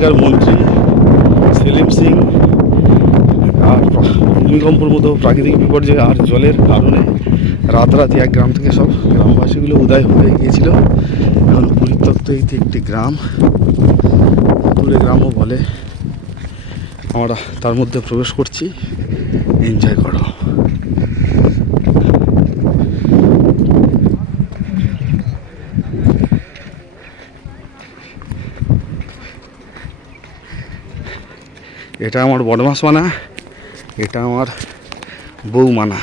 এখানকার মন্ত্রী সেলিম সিং। আর ভূমিকম্পর মতো প্রাকৃতিক বিপর্যয় আর জলের কারণে রাতারাতি এক গ্রাম থেকে সব গ্রামবাসীগুলো উদয় হয়ে গিয়েছিল। এখন পরিত্যক্ত একটি গ্রাম, দূরে গ্রামও বলে। আমরা তার মধ্যে প্রবেশ করছি, এনজয় করো। এটা আমার বদমাস মানা, এটা আমার বউ মানা।